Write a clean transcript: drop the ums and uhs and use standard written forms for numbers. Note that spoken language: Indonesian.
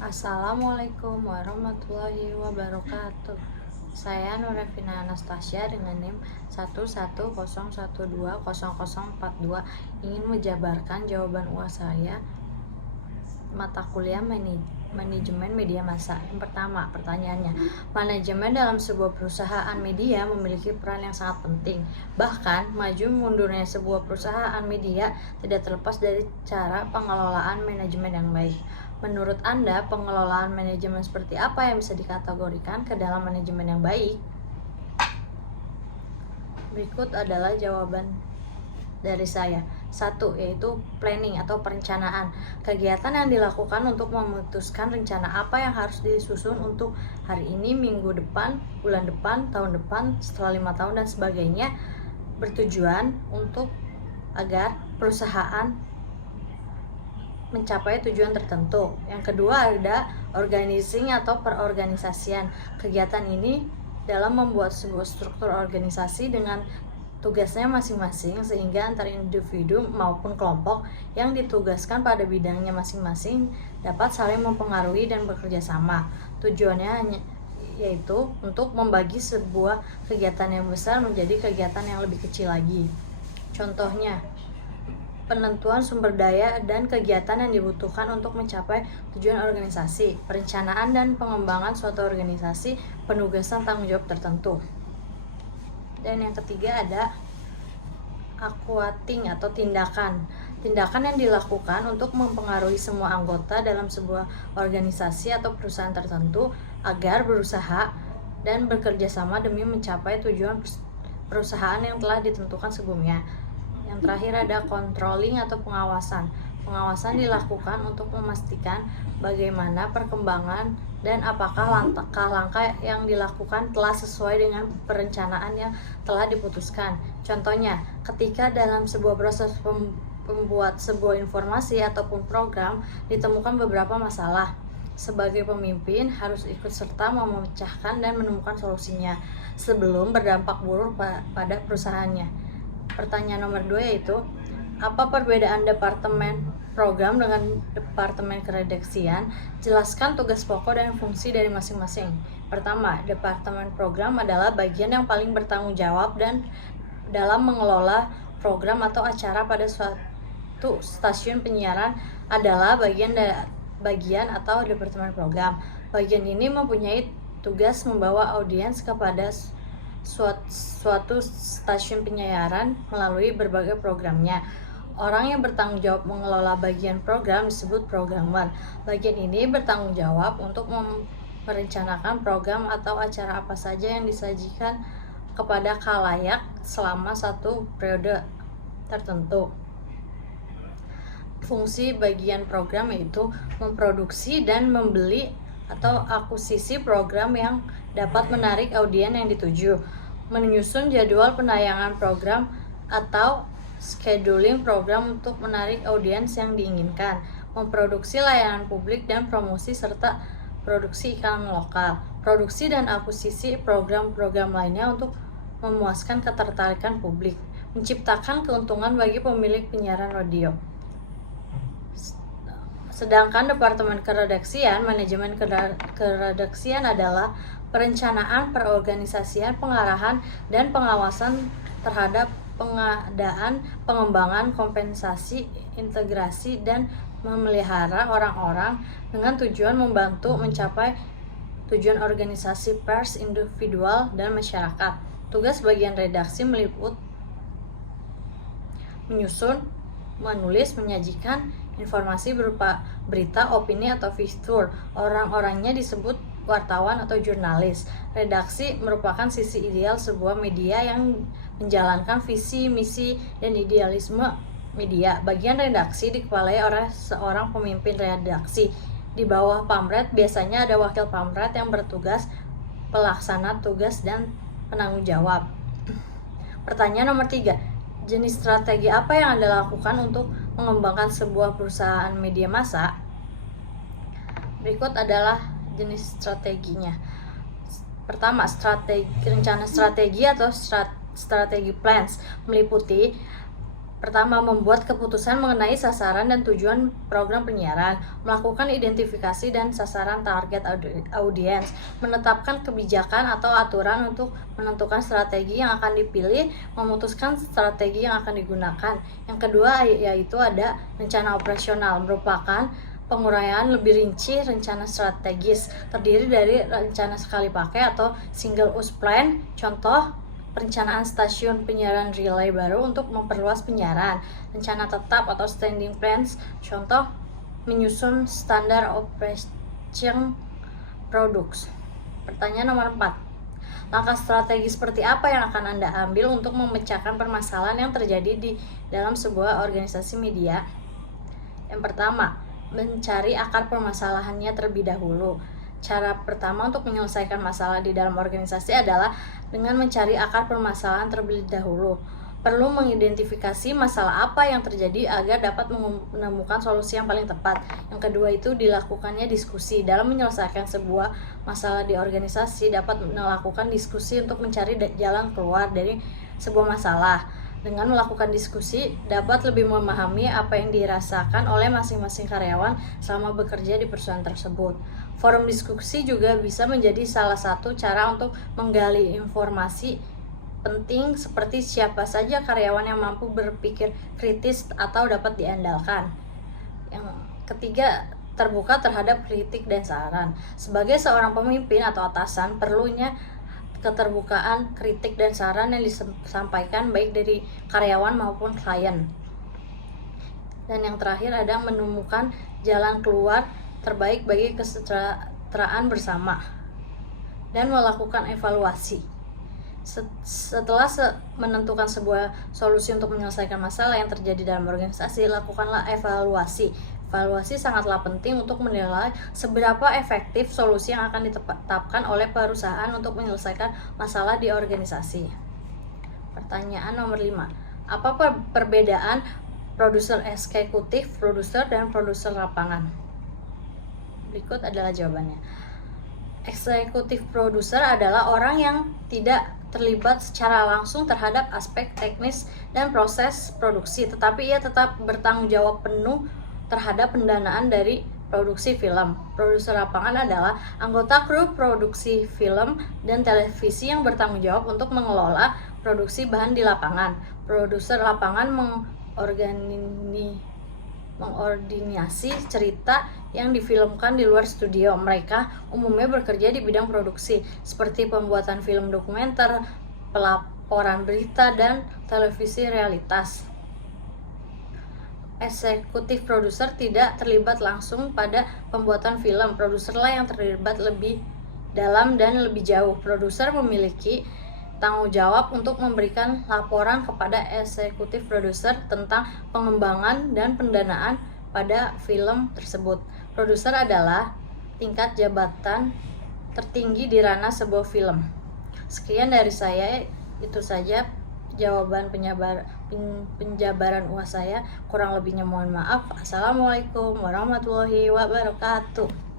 Assalamualaikum warahmatullahi wabarakatuh. Saya Nurevina Anastasia dengan NIM 110120042 ingin menjabarkan jawaban UAS saya mata kuliah manajemen media massa. Yang pertama, pertanyaannya, manajemen dalam sebuah perusahaan media memiliki peran yang sangat penting. Bahkan, maju mundurnya sebuah perusahaan media tidak terlepas dari cara pengelolaan manajemen yang baik. Menurut Anda, pengelolaan manajemen seperti apa yang bisa dikategorikan ke dalam manajemen yang baik? Berikut adalah jawaban dari saya. 1. Yaitu planning atau perencanaan. Kegiatan yang dilakukan untuk memutuskan rencana apa yang harus disusun untuk hari ini, minggu depan, bulan depan, tahun depan, setelah 5 tahun dan sebagainya, bertujuan untuk agar perusahaan mencapai tujuan tertentu. Yang kedua ada organizing atau perorganisasian. Kegiatan ini dalam membuat sebuah struktur organisasi dengan tugasnya masing-masing, sehingga antara individu maupun kelompok yang ditugaskan pada bidangnya masing-masing dapat saling mempengaruhi dan bekerja sama. Tujuannya yaitu untuk membagi sebuah kegiatan yang besar menjadi kegiatan yang lebih kecil lagi. Contohnya, penentuan sumber daya dan kegiatan yang dibutuhkan untuk mencapai tujuan organisasi, perencanaan dan pengembangan suatu organisasi, penugasan tanggung jawab tertentu. Dan yang ketiga ada aquating atau tindakan. Tindakan yang dilakukan untuk mempengaruhi semua anggota dalam sebuah organisasi atau perusahaan tertentu agar berusaha dan bekerja sama demi mencapai tujuan perusahaan yang telah ditentukan sebelumnya. Yang terakhir ada controlling atau pengawasan. Pengawasan dilakukan untuk memastikan bagaimana perkembangan dan apakah langkah-langkah yang dilakukan telah sesuai dengan perencanaan yang telah diputuskan. Contohnya, ketika dalam sebuah proses pembuat sebuah informasi ataupun program ditemukan beberapa masalah, sebagai pemimpin harus ikut serta memecahkan dan menemukan solusinya sebelum berdampak buruk pada perusahaannya. Pertanyaan nomor 2 yaitu, apa perbedaan departemen program dengan departemen keredaksian? Jelaskan tugas pokok dan fungsi dari masing-masing. Pertama, departemen program adalah bagian yang paling bertanggung jawab dan dalam mengelola program atau acara pada suatu stasiun penyiaran adalah bagian atau departemen program. Bagian ini mempunyai tugas membawa audiens kepada suatu stasiun penyiaran melalui berbagai programnya. Orang yang bertanggung jawab mengelola bagian program disebut programmer. Bagian ini bertanggung jawab untuk merencanakan program atau acara apa saja yang disajikan kepada khalayak selama satu periode tertentu. Fungsi bagian program yaitu memproduksi dan membeli atau akuisisi program yang dapat menarik audiens yang dituju, menyusun jadwal penayangan program atau scheduling program untuk menarik audiens yang diinginkan, memproduksi layanan publik dan promosi serta produksi iklan lokal, produksi dan akuisisi program-program lainnya untuk memuaskan ketertarikan publik, menciptakan keuntungan bagi pemilik penyiaran radio. Sedangkan departemen keredaksian, manajemen keredaksian adalah perencanaan, perorganisasian, pengarahan, dan pengawasan terhadap pengadaan, pengembangan, kompensasi, integrasi, dan memelihara orang-orang dengan tujuan membantu mencapai tujuan organisasi pers, individual, dan masyarakat. Tugas bagian redaksi meliput menyusun, menulis, menyajikan informasi berupa berita, opini, atau fitur. Orang-orangnya disebut wartawan atau jurnalis. Redaksi merupakan sisi ideal sebuah media yang menjalankan visi, misi, dan idealisme media. Bagian redaksi dikepalai oleh seorang pemimpin redaksi. Di bawah pamret biasanya ada wakil pamret yang bertugas pelaksana tugas dan penanggung jawab. Pertanyaan nomor 3. Jenis strategi apa yang Anda lakukan untuk mengembangkan sebuah perusahaan media massa? Berikut adalah jenis strateginya. Pertama, rencana strategi atau strategi plans meliputi Pertama, membuat keputusan mengenai sasaran dan tujuan program penyiaran, melakukan identifikasi dan sasaran target audiens, menetapkan kebijakan atau aturan untuk menentukan strategi yang akan dipilih, memutuskan strategi yang akan digunakan. Yang kedua yaitu ada rencana operasional, merupakan penguraian lebih rinci rencana strategis, terdiri dari rencana sekali pakai atau single use plan. Contoh, perencanaan stasiun penyiaran relay baru untuk memperluas penyiaran, rencana tetap atau standing plans. Contoh, menyusun standar operation products. Pertanyaan nomor 4. Langkah strategi seperti apa yang akan Anda ambil untuk memecahkan permasalahan yang terjadi di dalam sebuah organisasi media? Yang pertama, mencari akar permasalahannya terlebih dahulu. Cara pertama untuk menyelesaikan masalah di dalam organisasi adalah dengan mencari akar permasalahan terlebih dahulu. Perlu mengidentifikasi masalah apa yang terjadi agar dapat menemukan solusi yang paling tepat. Yang kedua itu dilakukannya diskusi. Dalam menyelesaikan sebuah masalah di organisasi, dapat melakukan diskusi untuk mencari jalan keluar dari sebuah masalah. Dengan melakukan diskusi, dapat lebih memahami apa yang dirasakan oleh masing-masing karyawan selama bekerja di perusahaan tersebut. Forum diskusi juga bisa menjadi salah satu cara untuk menggali informasi penting seperti siapa saja karyawan yang mampu berpikir kritis atau dapat diandalkan. Yang ketiga, terbuka terhadap kritik dan saran. Sebagai seorang pemimpin atau atasan, perlunya keterbukaan kritik dan saran yang disampaikan baik dari karyawan maupun klien. Dan yang terakhir ada menemukan jalan keluar terbaik bagi kesejahteraan bersama dan melakukan evaluasi. Setelah menentukan sebuah solusi untuk menyelesaikan masalah yang terjadi dalam organisasi, lakukanlah evaluasi. Evaluasi sangatlah penting untuk menilai seberapa efektif solusi yang akan ditetapkan oleh perusahaan untuk menyelesaikan masalah di organisasi. Pertanyaan nomor 5. Apa perbedaan produser eksekutif, produser, dan produser lapangan? Berikut adalah jawabannya. Eksekutif produser adalah orang yang tidak terlibat secara langsung terhadap aspek teknis dan proses produksi, tetapi ia tetap bertanggung jawab penuh terhadap pendanaan dari produksi film. Produser lapangan adalah anggota kru produksi film dan televisi yang bertanggung jawab untuk mengelola produksi bahan di lapangan. Produser lapangan mengordinasi cerita yang difilmkan di luar studio. Mereka umumnya bekerja di bidang produksi seperti pembuatan film dokumenter, pelaporan berita, dan televisi realitas. Eksekutif produser tidak terlibat langsung pada pembuatan film. Produserlah yang terlibat lebih dalam dan lebih jauh. Produser memiliki tanggung jawab untuk memberikan laporan kepada eksekutif produser tentang pengembangan dan pendanaan pada film tersebut. Produser adalah tingkat jabatan tertinggi di ranah sebuah film. Sekian dari saya, itu saja jawaban penjabaran UAS saya. Kurang lebihnya mohon maaf. Assalamualaikum warahmatullahi wabarakatuh.